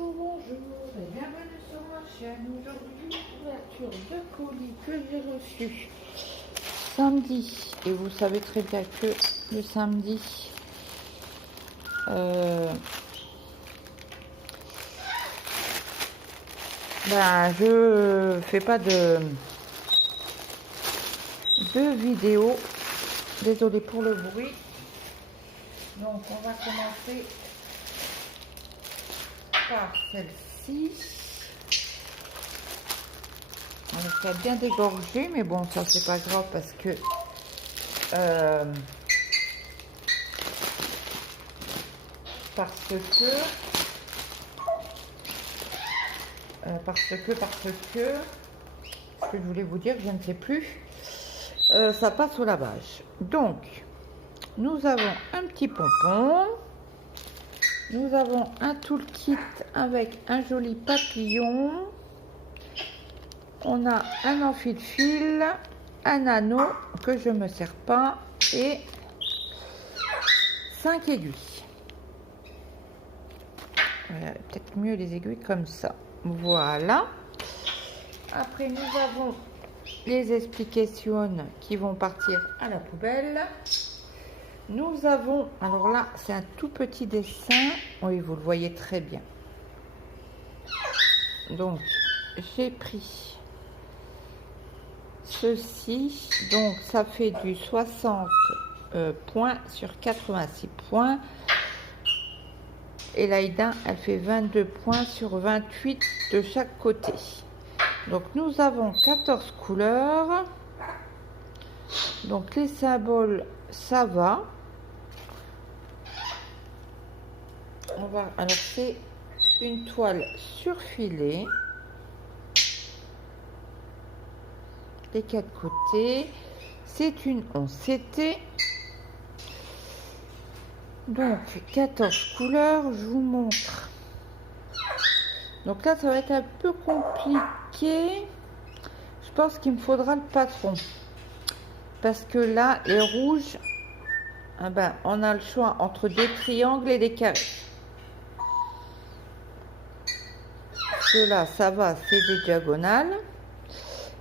Bonjour et bienvenue sur ma chaîne. Aujourd'hui, ouverture de colis que j'ai reçu samedi. Et vous savez très bien que le samedi, je fais pas de vidéo. Désolée pour le bruit. Donc on va commencer par celle-ci. Ça a bien dégorgé, mais bon, ça c'est pas grave parce que ce que je voulais vous dire, je ne sais plus. Ça passe au lavage. Donc, nous avons un petit pompon. Nous avons un toolkit avec un joli papillon. On a un enfile-fil, un anneau que je ne me sers pas et 5 aiguilles. Voilà, peut-être mieux les aiguilles comme ça. Voilà. Après, nous avons les explications qui vont partir à la poubelle. Nous avons, alors là, c'est un tout petit dessin. Oui, vous le voyez très bien. Donc, j'ai pris ceci. Donc, ça fait du 60 points sur 86 points. Et l'Aïda, elle fait 22 points sur 28 de chaque côté. Donc, nous avons 14 couleurs. Donc, les symboles, ça va. Alors, c'est une toile surfilée. Les quatre côtés. C'est une 11 CT. Donc, 14 couleurs. Je vous montre. Donc là, ça va être un peu compliqué. Je pense qu'il me faudra le patron. Parce que là, les rouges, on a le choix entre des triangles et des carrés. Ceux-là, ça va, c'est des diagonales.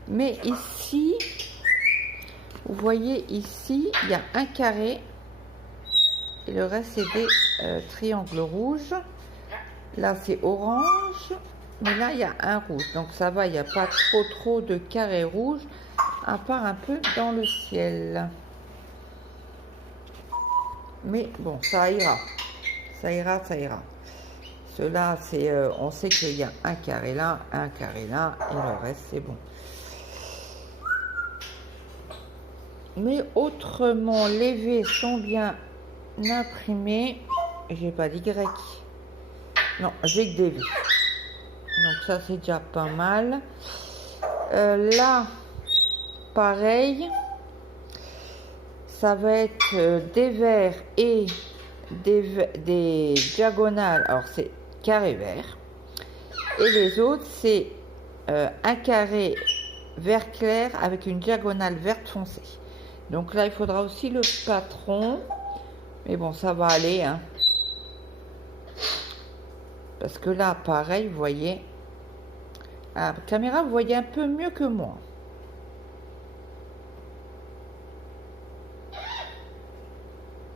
Mais ici, vous voyez ici, il y a un carré. Et le reste, c'est des triangles rouges. Là, c'est orange. Mais là, il y a un rouge. Donc, ça va, il n'y a pas trop de carrés rouges. À part un peu dans le ciel. Mais bon, ça ira. Ça ira. Ceux-là, c'est, on sait qu'il y a un carré là, et le reste, c'est bon. Mais autrement, les V sont bien imprimés. J'ai pas d'Y. Non, j'ai que des V. Donc ça, c'est déjà pas mal. Là, pareil. Ça va être des verts et des diagonales. Alors, c'est carré vert. Et les autres, c'est un carré vert clair avec une diagonale verte foncée. Donc là, il faudra aussi le patron. Mais bon, ça va aller. Hein. Parce que là, pareil, vous voyez. À la caméra, vous voyez un peu mieux que moi.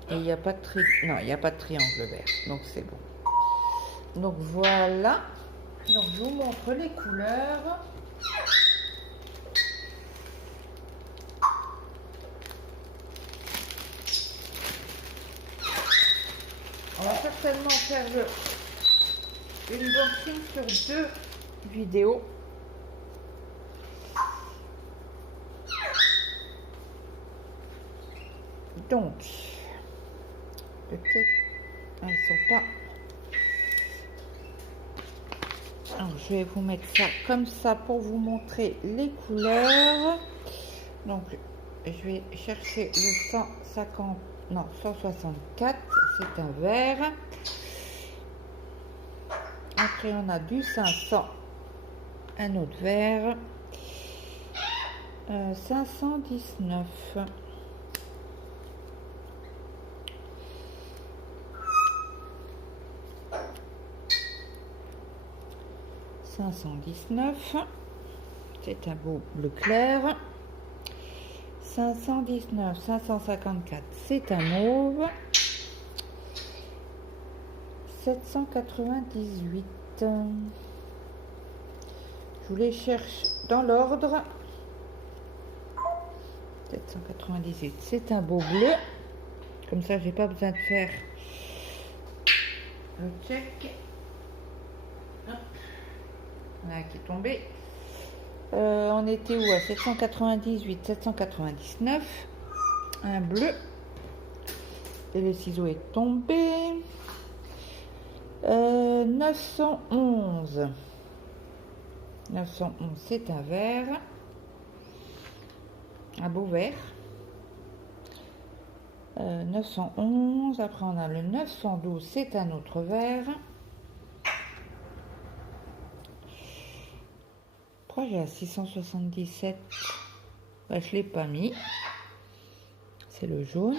Et il n'y a pas de triangle vert. Donc c'est bon. Donc voilà. Donc je vous montre les couleurs. On va certainement faire une unboxing sur 2 vidéos. Donc, peut-être, ils sont pas. Alors, je vais vous mettre ça comme ça pour vous montrer les couleurs. Donc, je vais chercher le 150, non, 164, c'est un vert. Après, on a du 500, un autre vert. 519. 519, c'est un beau bleu clair. 519, 554, c'est un mauve. 798. Je vous les cherche dans l'ordre. 798, c'est un beau bleu. Comme ça, j'ai pas besoin de faire le check. Hop. Il y en a un qui est tombé. On était où? À 798, 799. Un bleu. Et le ciseau est tombé. 911. 911, c'est un vert. Un beau vert. 911. Après, on a le 912, c'est un autre vert. Pourquoi j'ai à 677? Bah, je ne l'ai pas mis. C'est le jaune.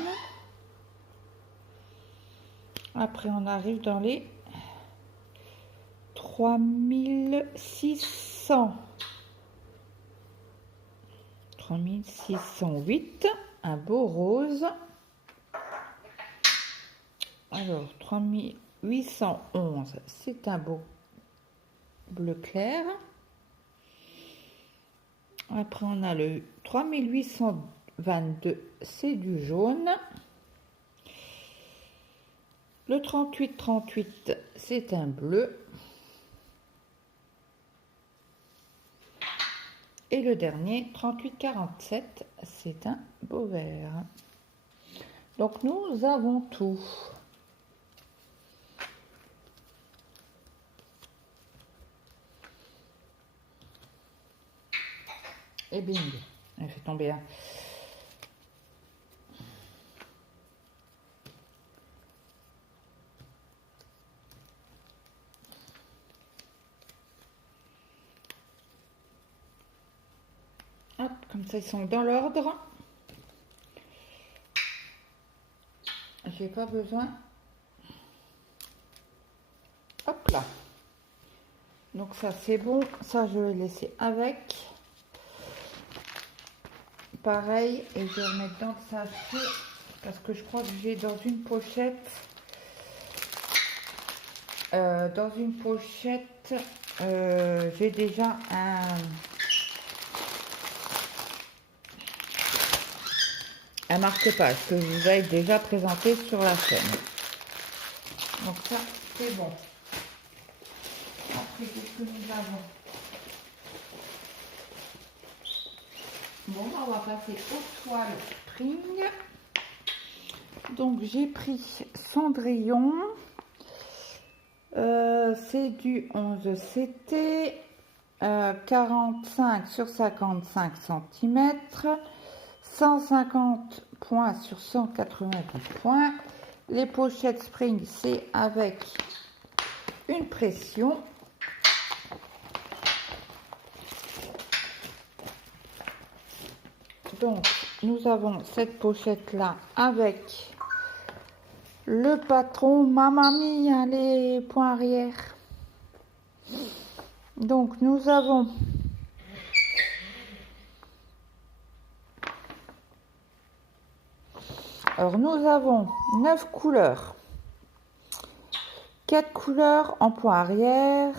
Après, on arrive dans les 3600. 3608. Un beau rose. Alors, 3811, c'est un beau bleu clair. Après, on a le 3822, c'est du jaune. Le 3838, c'est un bleu. Et le dernier, 3847, c'est un beau vert. Donc, nous avons tout. Et bing, elle fait tomber un. Hop, comme ça ils sont dans l'ordre. J'ai pas besoin. Hop là. Donc ça c'est bon, ça je vais laisser avec. Pareil, et je vais remettre dans le sachet parce que je crois que j'ai dans une pochette. J'ai déjà un marque-page que je vous ai déjà présenté sur la chaîne. Donc ça, c'est bon. Après, qu'est-ce que nous avons? Bon, on va passer aux toiles Spring. Donc, j'ai pris Cendrillon. C'est du 11 CT. 45 sur 55 cm. 150 points sur 190 points. Les pochettes Spring, c'est avec une pression. Donc, nous avons cette pochette-là avec le patron. Mamma mia, les points arrière. Donc, nous avons alors, nous avons 9 couleurs. 4 couleurs en point arrière.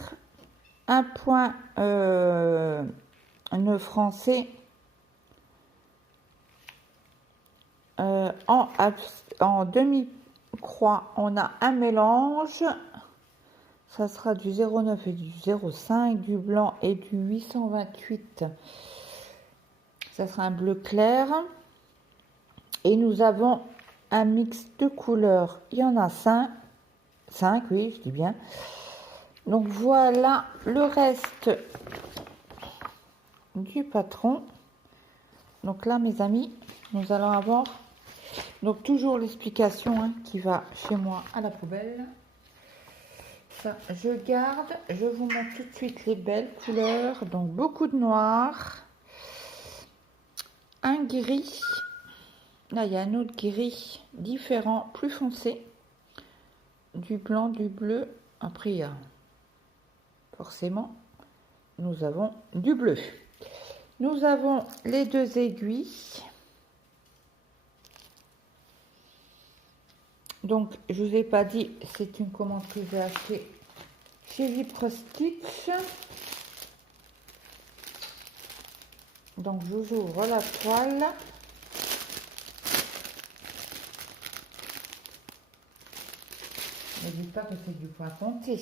Un point nœud français. En demi-croix, on a un mélange. Ça sera du 09 et du 05, du blanc et du 828. Ça sera un bleu clair. Et nous avons un mix de couleurs. Il y en a 5. 5, oui, je dis bien. Donc voilà le reste du patron. Donc là, mes amis, nous allons avoir donc toujours l'explication qui va chez moi à la poubelle. Ça, je garde. Je vous montre tout de suite les belles couleurs. Donc beaucoup de noir, un gris. Là, il y a un autre gris différent, plus foncé, du blanc, du bleu. Après, il y a forcément nous avons du bleu. Nous avons les deux aiguilles. Donc, je vous ai pas dit, c'est une commande que j'ai achetée chez Vipre Stitch. Donc, je vous ouvre la toile. Ne dites pas que c'est du point compté.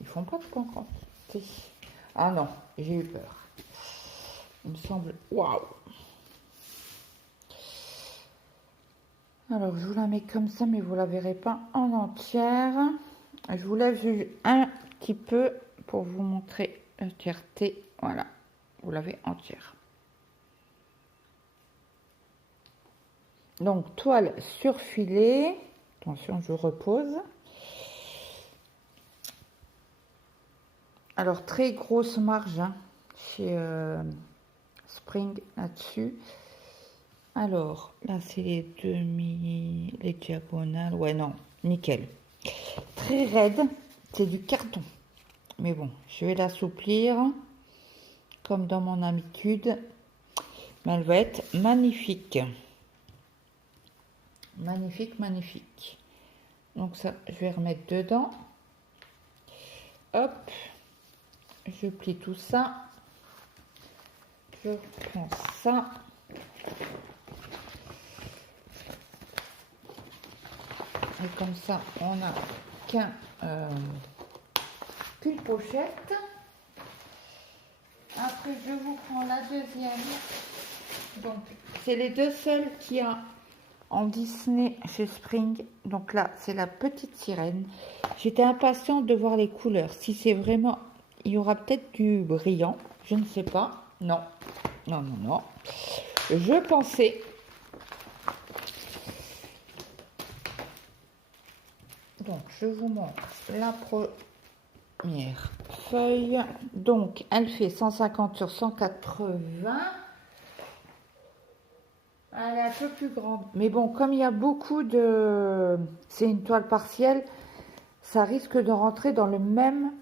Ils font pas de point compté. Ah non, j'ai eu peur. Il me semble... Waouh! Alors, je vous la mets comme ça, mais vous la verrez pas en entière. Je vous lève un petit peu pour vous montrer l'entièreté. Voilà, vous l'avez entière. Donc, toile surfilée. Attention, je repose. Alors, très grosse marge hein, chez Spring là-dessus. Alors, là, c'est les les diagonales. Ouais, non, nickel. Très raide, c'est du carton. Mais bon, je vais l'assouplir comme dans mon habitude. Mais elle va être magnifique. Magnifique, magnifique. Donc ça, je vais remettre dedans. Hop. Je plie tout ça. Je prends ça. Et comme ça, on n'a qu'une pochette. Après, je vous prends la deuxième. Donc, c'est les deux seuls qu'il y a en Disney chez Spring. Donc là, c'est la petite sirène. J'étais impatiente de voir les couleurs. Si c'est vraiment... Il y aura peut-être du brillant. Je ne sais pas. Non. Non, non, non. Je pensais... Donc, je vous montre la première feuille. Donc, elle fait 150 sur 180. Elle est un peu plus grande. Mais bon, comme il y a beaucoup de... C'est une toile partielle, ça risque de rentrer dans le même...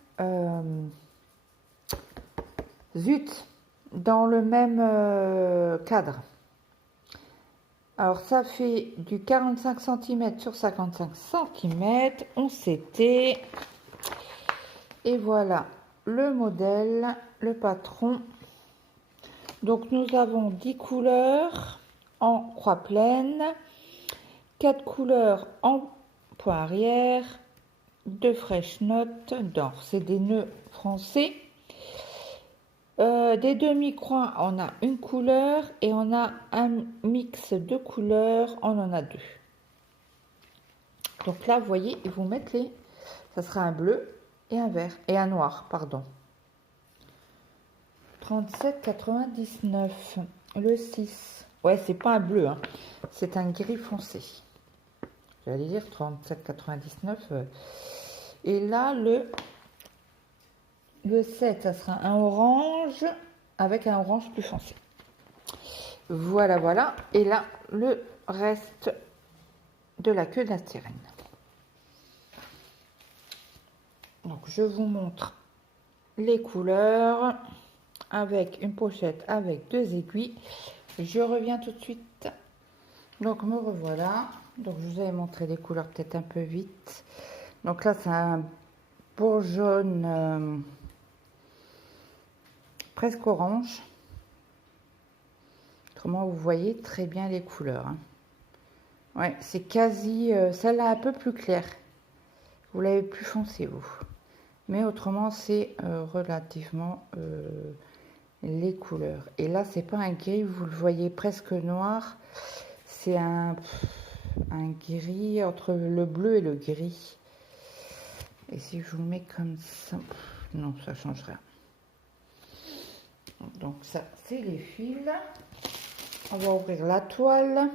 Zut! Dans le même cadre. Alors, ça fait du 45 cm sur 55 cm. On s'était... Et voilà le modèle, le patron. Donc, nous avons 10 couleurs en croix pleine, 4 couleurs en point arrière, 2 fresh notes d'or. C'est des nœuds français. Des demi-croix, on a une couleur et on a un mix de couleurs, on en a deux. Donc là, vous voyez, ils vous mettent les... Ça sera un bleu et un vert, et un noir, pardon. 37,99. Le 6. Ouais, c'est pas un bleu, hein. C'est un gris foncé. J'allais dire 37,99. Et là, le 7, ça sera un orange avec un orange plus foncé. Voilà, voilà. Et là, le reste de la queue de la sirène. Donc, je vous montre les couleurs avec une pochette avec deux aiguilles. Je reviens tout de suite. Donc, me revoilà. Donc, je vous avais montré les couleurs peut-être un peu vite. Donc là, c'est un beau jaune presque orange. Comment vous voyez très bien les couleurs. Hein. Ouais, c'est quasi... celle-là un peu plus claire. Vous l'avez plus foncé, vous. Mais autrement, c'est relativement les couleurs. Et là, c'est pas un gris, vous le voyez presque noir. C'est un gris entre le bleu et le gris. Et si je vous mets comme ça... Non, ça change rien. Donc ça, c'est les fils. On va ouvrir la toile.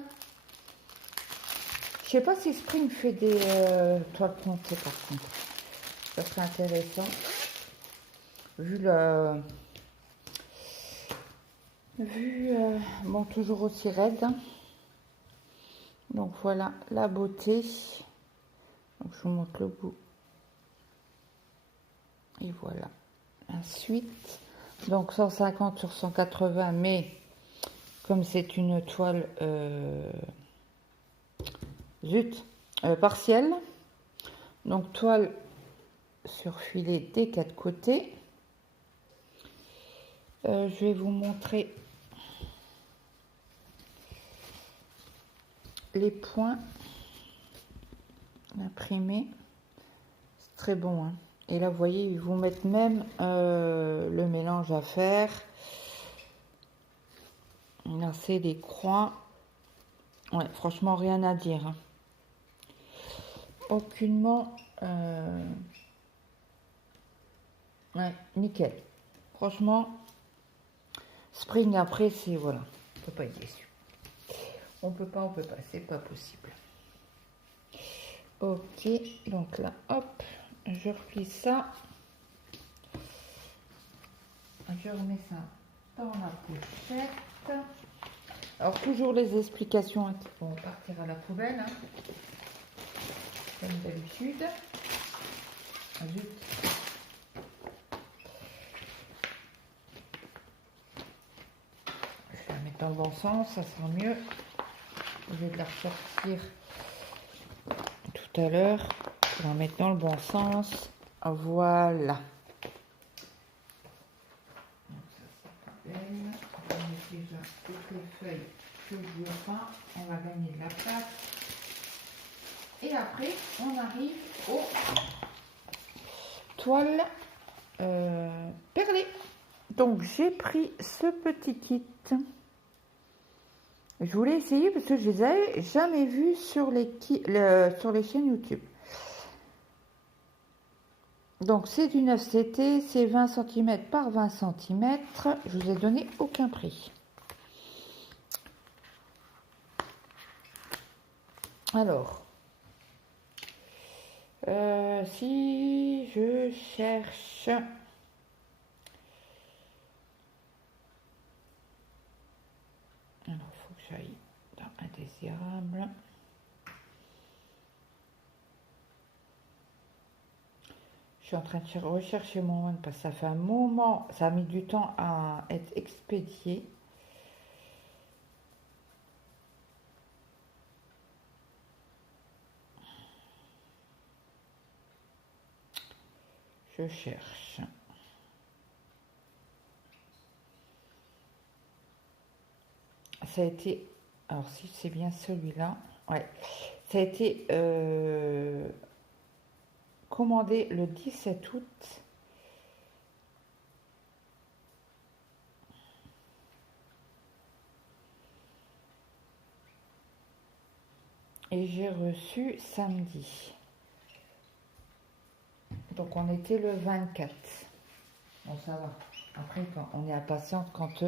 Je sais pas si Spring fait des toiles comptées par contre. Ça serait intéressant. Vu le... bon, toujours aussi raide. Donc voilà la beauté. Donc je vous montre le bout. Et voilà. Ensuite, Donc 150 sur 180, mais comme c'est une toile partielle, donc toile sur filet des 4 côtés. Je vais vous montrer les points imprimés. C'est très bon, hein. Et là, vous voyez, ils vous mettent même le mélange à faire. Là, c'est des croix. Ouais, franchement, rien à dire, hein. Aucunement. Ouais, nickel. Franchement, Spring après, c'est voilà. On peut pas être déçu. On peut pas, c'est pas possible. Ok, donc là, hop, je replie ça. Je remets ça dans la pochette. Alors, toujours les explications qui vont partir à la poubelle, hein, comme d'habitude. Zut. Je vais la mettre dans le bon sens, ça sera mieux. Au lieu de la ressortir tout à l'heure, je vais la mettre dans le bon sens. Voilà. Déjà toutes les feuilles que je veux pas, on va gagner de la place. Et après, on arrive aux toiles perlées. Donc j'ai pris ce petit kit. Je voulais essayer parce que je les avais jamais vus sur les chaînes YouTube. Donc c'est du 9CT, c'est 20 cm par 20 cm. Je vous ai donné aucun prix. Alors, si je cherche... Alors, il faut que j'aille dans Indésirable. Je suis en train de rechercher mon one parce que ça fait un moment, ça a mis du temps à être expédié. Je cherche. Ça a été, alors si c'est bien celui-là, ouais, ça a été commandé le 17 août. Et j'ai reçu samedi. Donc on était le 24. Bon, ça va. Après, quand on est impatiente, quand...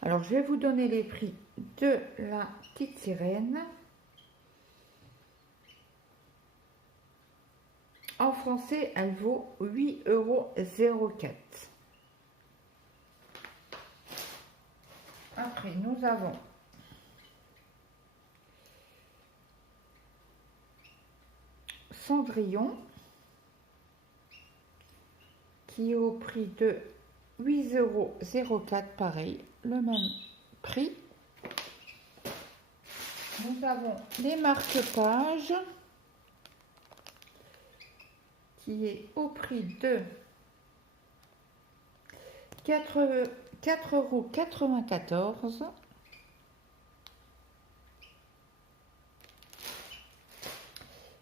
Alors, je vais vous donner les prix de la petite sirène. En français, elle vaut 8,04 €. Après, nous avons Cendrillon, qui est au prix de 8,04 €, pareil, le même prix. Nous avons les marque-pages, qui est au prix de 4,94 €.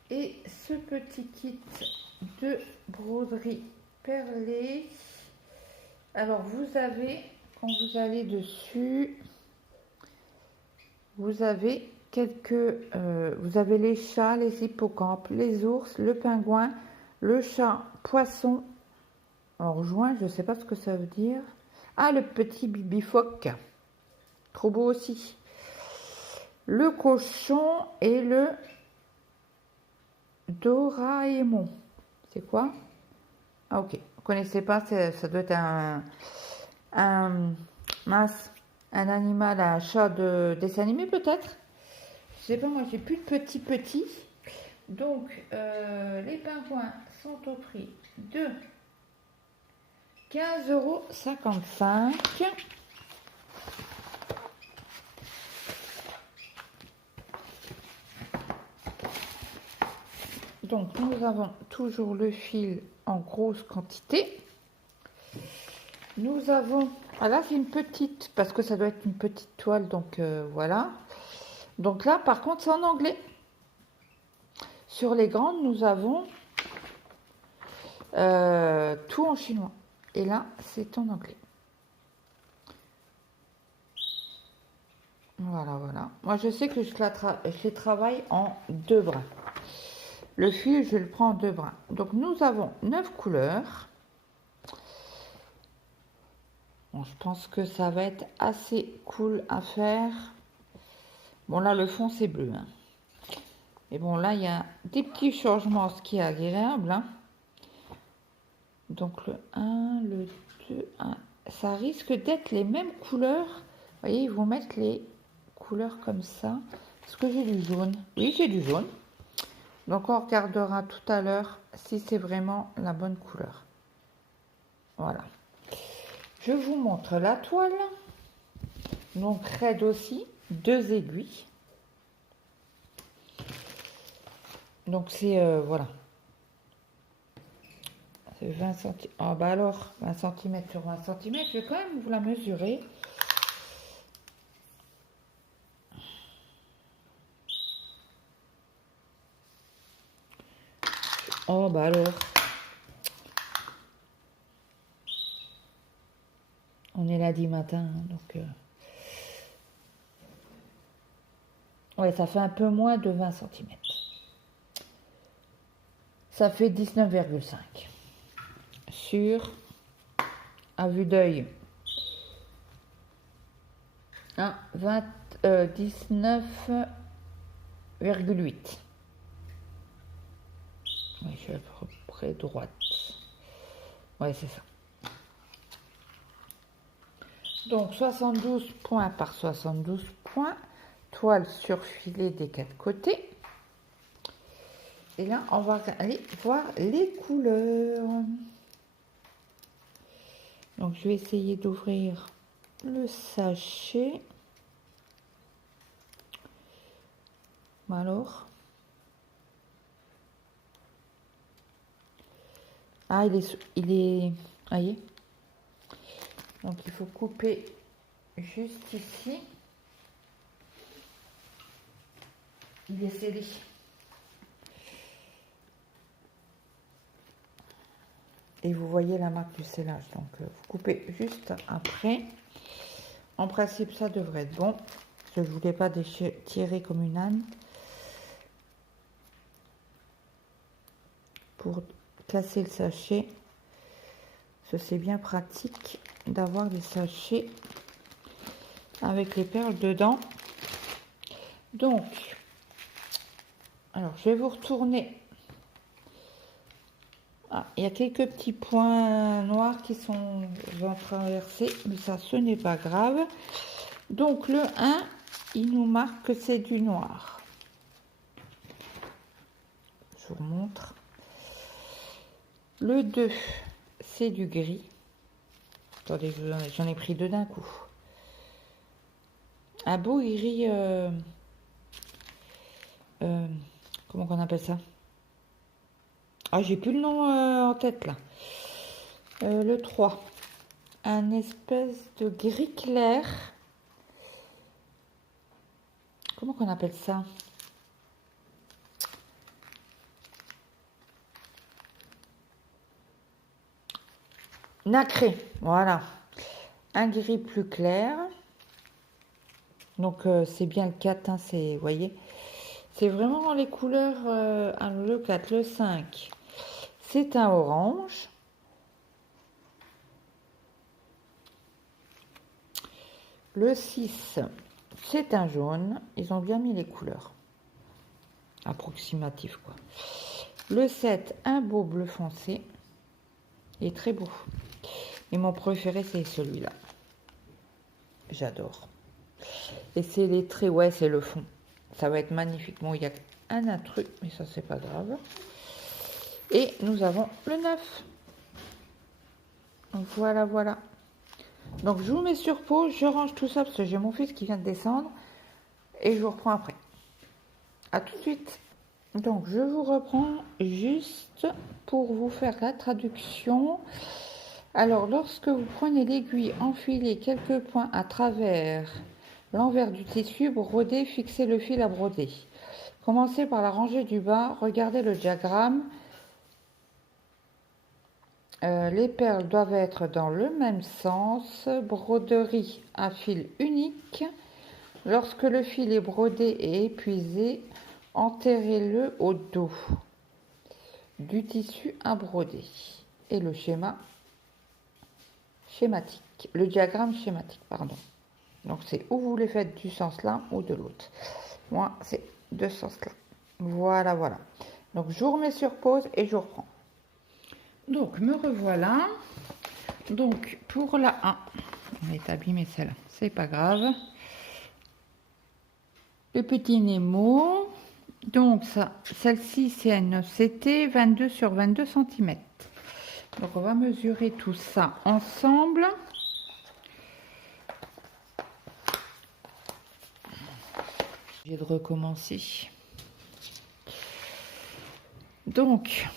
Et ce petit kit de broderie perlée, alors vous avez, quand vous allez dessus, vous avez vous avez les chats, les hippocampes, les ours, le pingouin, le chat, poisson, alors joint, je ne sais pas ce que ça veut dire. Ah, le petit bibifoque, trop beau aussi. Le cochon et le Doraemon. C'est quoi? Ah, ok. Vous connaissez pas, ça doit être un animal, un chat de dessin animé peut-être. Je sais pas, moi j'ai plus de petits. Donc les pingouins sont au prix de 15,55 €. Donc, nous avons toujours le fil en grosse quantité. Nous avons... Ah là, c'est une petite, parce que ça doit être une petite toile, donc voilà. Donc là, par contre, c'est en anglais. Sur les grandes, nous avons tout en chinois. Et là, c'est en anglais. Voilà, voilà. Moi, je sais que je les travaille en 2 brins. Le fil, je le prends en 2 brins. Donc, nous avons 9 couleurs. Bon, je pense que ça va être assez cool à faire. Bon, là, le fond, c'est bleu. Hein. Et bon, là, il y a des petits changements, ce qui est agréable. Hein. Donc, le 1, le 2, 1. Ça risque d'être les mêmes couleurs. Vous voyez, ils vont mettre les couleurs comme ça. Est-ce que j'ai du jaune? Oui, j'ai du jaune. Donc, on regardera tout à l'heure si c'est vraiment la bonne couleur. Voilà. Je vous montre la toile. Donc, raide aussi. 2 aiguilles. Donc, c'est... voilà. C'est 20 cm. Ah, bah alors, 20 cm sur 20 cm. Je vais quand même vous la mesurer. Oh, bah alors. On est lundi matin, hein, donc... Ouais, ça fait un peu moins de 20 cm. Ça fait 19,5. Sur, à vue d'œil, 19,8. Oui, je suis à peu près droite. Ouais, c'est ça. Donc, 72 points par 72 points. Toile surfilée des 4 côtés. Et là, on va aller voir les couleurs. Donc, je vais essayer d'ouvrir le sachet. Alors. Ah, il est... Voyez. Donc, il faut couper juste ici. Il est scellé. Et vous voyez la marque du scellage. Donc, vous coupez juste après. En principe, ça devrait être bon. Je ne voulais pas tirer comme une âne. Pour casser le sachet. C'est bien pratique d'avoir des sachets avec les perles dedans. Donc, alors, je vais vous retourner. Ah, il y a quelques petits points noirs qui sont traversés, mais ça, ce n'est pas grave. Donc, le 1, il nous marque que c'est du noir. Je vous montre. Le 2, c'est du gris. Attendez, j'en ai pris 2 d'un coup. Un beau gris... comment on appelle ça? Ah, j'ai plus le nom en tête là. Le 3. Un espèce de gris clair. Comment qu'on appelle ça? Nacré. Voilà. Un gris plus clair. Donc, c'est bien le 4. Hein, vous voyez? C'est vraiment dans les couleurs. Le 4, le 5. C'est un orange. Le 6, c'est un jaune. Ils ont bien mis les couleurs. Approximatif, quoi. Le 7, un beau bleu foncé. Il est très beau. Et mon préféré, c'est celui-là. J'adore. Et c'est les traits, ouais, c'est le fond. Ça va être magnifique. Bon, il y a un intrus, mais ça, c'est pas grave. Et nous avons le 9. Voilà, voilà. Donc je vous mets sur pause, je range tout ça parce que j'ai mon fils qui vient de descendre et je vous reprends après. À tout de suite. Donc je vous reprends juste pour vous faire la traduction. Alors lorsque vous prenez l'aiguille, enfilez quelques points à travers l'envers du tissu, brodez, fixez le fil à broder. Commencez par la rangée du bas, regardez le diagramme. Les perles doivent être dans le même sens. Broderie à fil unique. Lorsque le fil est brodé et épuisé, enterrez-le au dos du tissu à broder. Et le schéma schématique, le diagramme schématique, pardon. Donc c'est où vous les faites du sens là ou de l'autre. Moi, c'est de ce sens là. Voilà, voilà. Donc je vous remets sur pause et je vous reprends. Donc me revoilà. Donc pour la 1, on est abîmé celle-là, c'est pas grave. Le petit Nemo. Donc ça, celle-ci c'est un OCT 22 sur 22 cm. Donc on va mesurer tout ça ensemble. J'ai de recommencer. Donc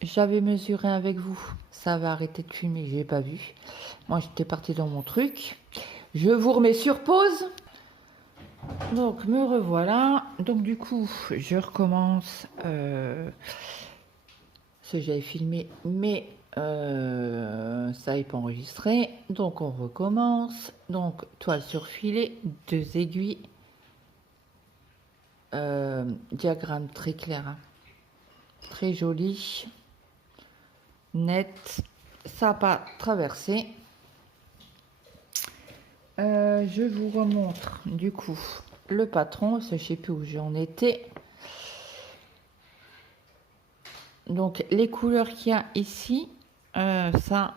j'avais mesuré avec vous. Ça va arrêter de fumer, j'ai pas vu. Moi j'étais partie dans mon truc. Je vous remets sur pause. Donc me revoilà. Donc du coup je recommence. Ce que j'avais filmé, mais ça n'est pas enregistré. Donc on recommence. Donc toile surfilée, 2 aiguilles. Diagramme très clair, hein. Très joli, net, ça n'a pas traversé. Je vous remontre du coup le patron, je ne sais plus où j'en étais. Donc les couleurs qu'il y a ici, ça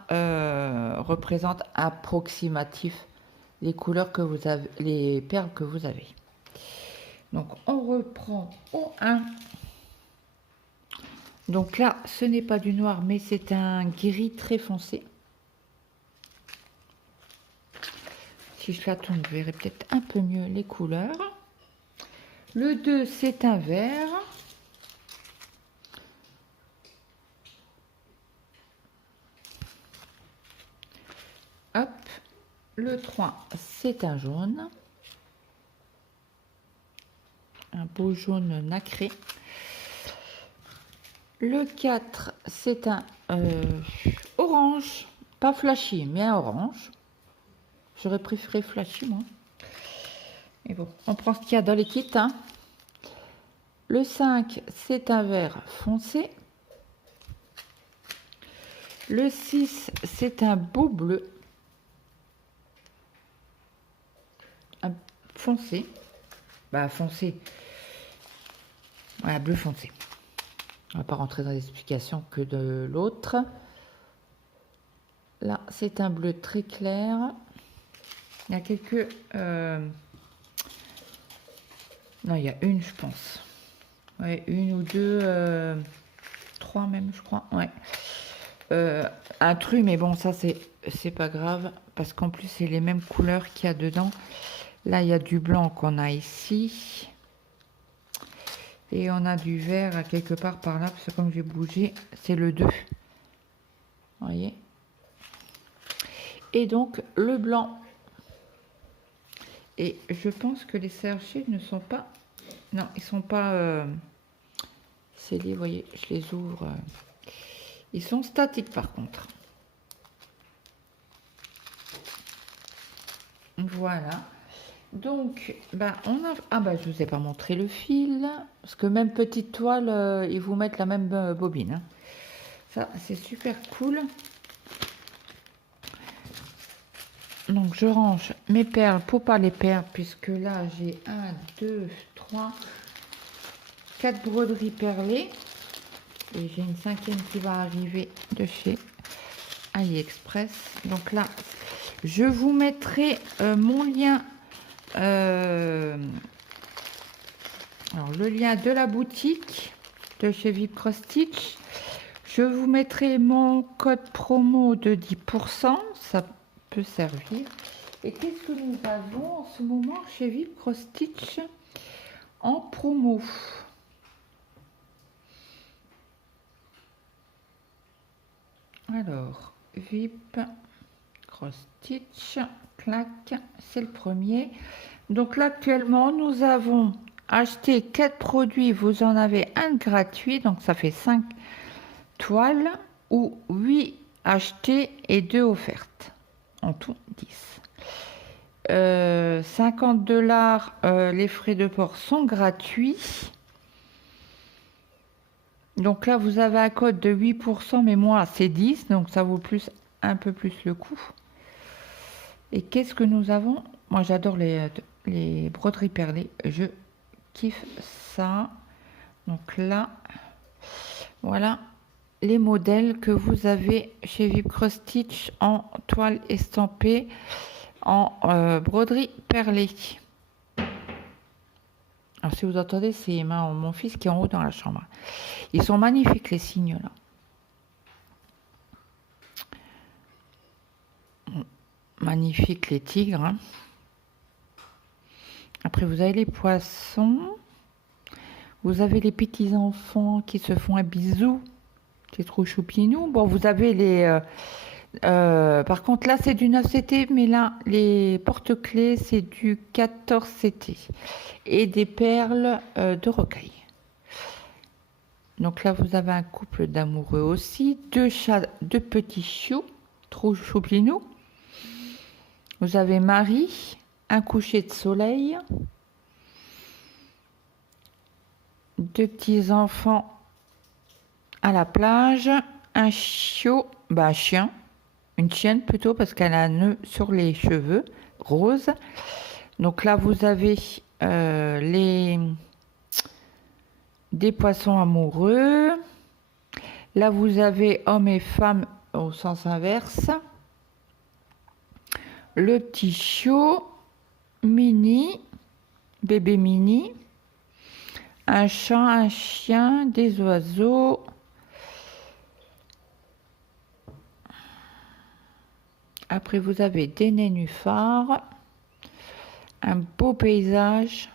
représente approximatif les couleurs que vous avez, les perles que vous avez. Donc on reprend au 1. Donc là, ce n'est pas du noir, mais c'est un gris très foncé. Si je la tourne, vous verrez peut-être un peu mieux les couleurs. Le 2, c'est un vert. Hop. Le 3, c'est un jaune. Un beau jaune nacré. Le 4, c'est un orange. Pas flashy, mais un orange. J'aurais préféré flashy, moi. Et bon, on prend ce qu'il y a dans les kits, hein. Le 5, c'est un vert foncé. Le 6, c'est un beau bleu. Un foncé. Bah, foncé. Voilà, bleu foncé. On va pas rentrer dans les explications que de l'autre. Là, c'est un bleu très clair. Il y a quelques... Non, il y a une, je pense. Ouais, une ou deux... 3 même, je crois. Ouais. Un truc, mais bon, ça, c'est pas grave. Parce qu'en plus, c'est les mêmes couleurs qu'il y a dedans. Là, il y a du blanc qu'on a ici. Et on a du vert à quelque part par là. Parce que comme j'ai bougé, c'est le 2. Vous voyez. Et donc, le blanc. Et je pense que les serrés ne sont pas... Non, ils sont pas scellés. Vous voyez, je les ouvre. Ils sont statiques par contre. Voilà. Donc, bah, on a... Ah bah, je vous ai pas montré le fil. Parce que même petite toile, ils vous mettent la même bobine, hein. Ça, c'est super cool. Donc, je range mes perles pour pas les perdre. Puisque là, j'ai 1, 2, 3, 4 broderies perlées. Et j'ai une 5e qui va arriver de chez AliExpress. Donc là, je vous mettrai mon lien. Alors, le lien de la boutique de chez VIP Cross Stitch. Je vous mettrai mon code promo de 10%, ça peut servir. Et qu'est-ce que nous avons en ce moment chez VIP Cross Stitch en promo? Alors, VIP Cross Stitch, clac, c'est le premier. Donc là, actuellement, nous avons acheté 4 produits, vous en avez un gratuit, donc ça fait 5 toiles, ou 8 achetées et 2 offertes. En tout, 10. 50$, les frais de port sont gratuits. Donc là, vous avez un code de 8%, mais moi, c'est 10, donc ça vaut un peu plus le coup. Et qu'est-ce que nous avons? Moi, j'adore les broderies perlées. Je kiffe ça. Donc là, voilà les modèles que vous avez chez VIP Cross Stitch en toile estampée, en broderie perlée. Alors, si vous entendez, c'est mon fils qui est en haut dans la chambre. Ils sont magnifiques, les signes, là. Magnifiques, les tigres. Hein. Après, vous avez les poissons. Vous avez les petits enfants qui se font un bisou. C'est trop choupinou. Bon, vous avez les... par contre, là, c'est du 9 CT, mais là, les porte-clés, c'est du 14 CT. Et des perles de rocaille. Donc là, vous avez un couple d'amoureux aussi. 2 petits chiots, trop choupinou. Vous avez Marie, un coucher de soleil. 2 petits enfants à la plage. Un chiot, un chien. Une chienne plutôt, parce qu'elle a un nœud sur les cheveux, rose. Donc là, vous avez des poissons amoureux. Là, vous avez hommes et femmes au sens inverse. Le petit chiot, mini, bébé mini. Un chat, un chien, des oiseaux. Après, vous avez des nénuphars. Un beau paysage.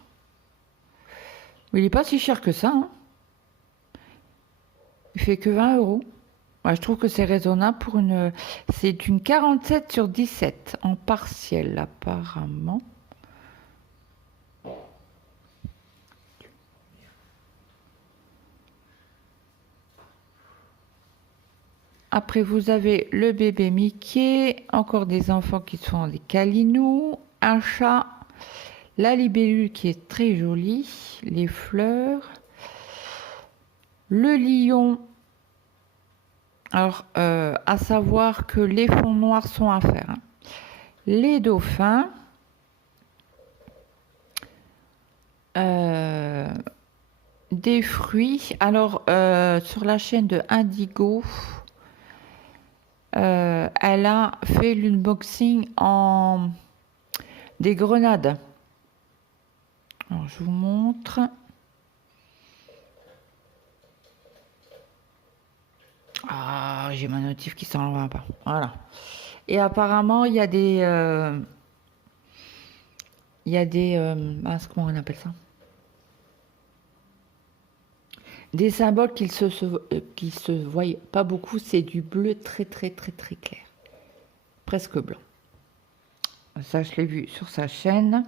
Mais il n'est pas si cher que ça. Hein. Il fait que 20€. Ouais, je trouve que c'est raisonnable pour une... C'est une 47/17 en partiel, apparemment. Après, vous avez le bébé Mickey, encore des enfants qui sont des câlinous, un chat, la libellule qui est très jolie, les fleurs, le lion. Alors, à savoir que les fonds noirs sont à faire. Hein. Les dauphins, des fruits. Alors, sur la chaîne de Indigo, elle a fait l'unboxing en des grenades. Alors, je vous montre. Ah, j'ai ma notif qui s'en va pas. Voilà. Et apparemment, il y a des... comment on appelle ça? Des symboles qui se voient pas beaucoup. C'est du bleu très clair. Presque blanc. Ça, je l'ai vu sur sa chaîne.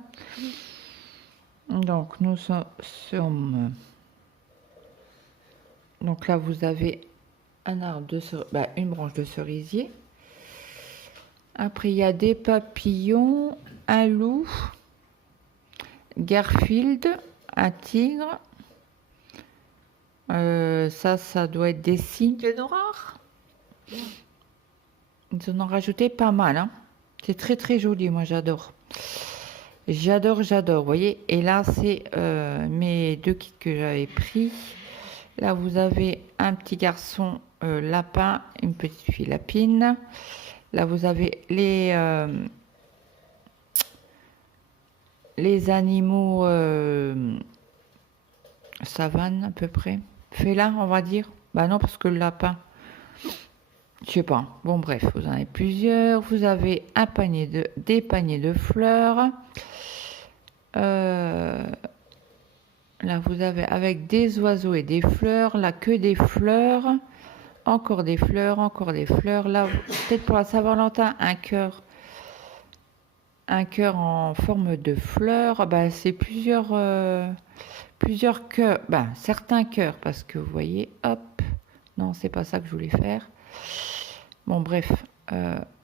Donc, nous sommes... Donc là, vous avez un arbre de une branche de cerisier. Après, il y a des papillons, un loup, Garfield, un tigre. Ça doit être des signes de noir. Ils en ont rajouté pas mal. Hein. C'est très joli, moi j'adore. J'adore, vous voyez. Et là, c'est mes 2 kits que j'avais pris. Là, vous avez un petit garçon lapin, une petite fille lapine. Là, vous avez les animaux savane à peu près. Félin, on va dire. Bah non, parce que le lapin, Je sais pas. Bon, bref, vous en avez plusieurs. Vous avez des paniers de fleurs. Là, vous avez avec des oiseaux et des fleurs. Là, que des fleurs. Encore des fleurs, encore des fleurs. Là, peut-être pour la Saint-Valentin, un cœur. Un cœur en forme de fleur. Bah, c'est plusieurs cœurs. Bah, certains cœurs, parce que vous voyez, hop. Non, c'est pas ça que je voulais faire. Bon, bref.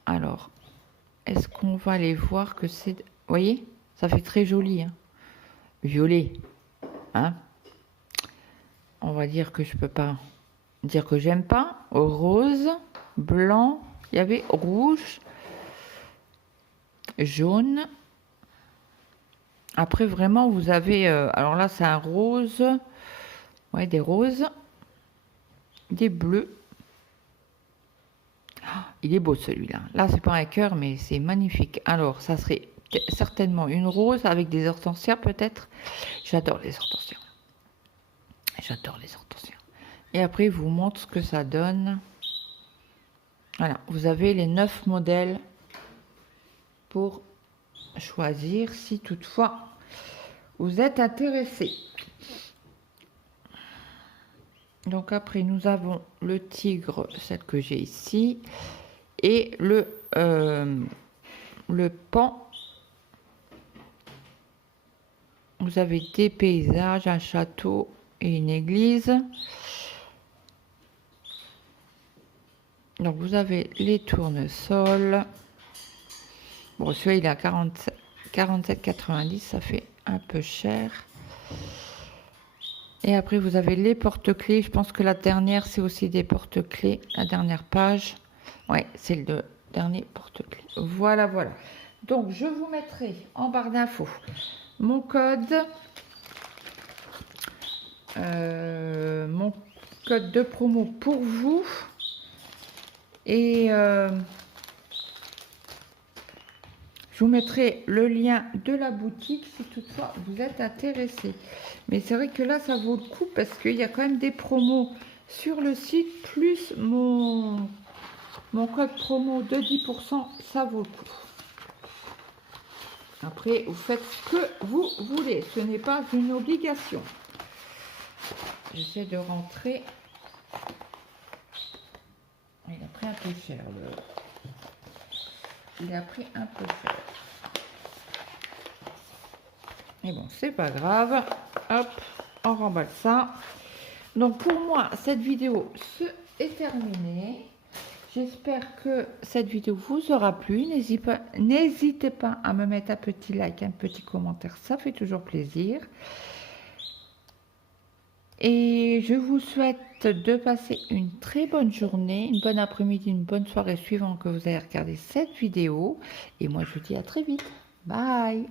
Alors, est-ce qu'on va aller voir que c'est... Vous voyez, ça fait très joli. Hein, violet. Hein, on va dire que je peux pas dire que j'aime pas. Rose, blanc, il y avait rouge, jaune. Après, vraiment, vous avez... alors là, c'est un rose. Ouais, des roses. Des bleus. Il est beau celui-là. Là, c'est pas un cœur, mais c'est magnifique. Alors, ça serait certainement une rose avec des hortensias, peut-être. J'adore les hortensias. J'adore les hortensias. Et après, je vous montre ce que ça donne. Voilà, vous avez les 9 modèles pour choisir si toutefois vous êtes intéressé. Donc après, nous avons le tigre, celle que j'ai ici, et le pan. Vous avez des paysages, un château et une église. Donc vous avez les tournesols. Bon, celui-là il est à 47,90, ça fait un peu cher. Et après vous avez les porte-clés. Je pense que la dernière c'est aussi des porte-clés. La dernière page, ouais, c'est le dernier porte-clés. Voilà, voilà. Donc je vous mettrai en barre d'infos mon code de promo pour vous. Et je vous mettrai le lien de la boutique si toutefois vous êtes intéressé. Mais c'est vrai que là, ça vaut le coup parce qu'il y a quand même des promos sur le site, plus mon code promo de 10%, ça vaut le coup. Après, vous faites ce que vous voulez. Ce n'est pas une obligation. J'essaie de rentrer. Il a pris un peu cher. Il a pris un peu cher. Mais bon, c'est pas grave. Hop, on remballe ça. Donc pour moi, cette vidéo est terminée. J'espère que cette vidéo vous aura plu. N'hésitez pas à me mettre un petit like, un petit commentaire. Ça fait toujours plaisir. Et je vous souhaite de passer une très bonne journée, une bonne après-midi, une bonne soirée suivant que vous avez regardé cette vidéo. Et moi, je vous dis à très vite. Bye!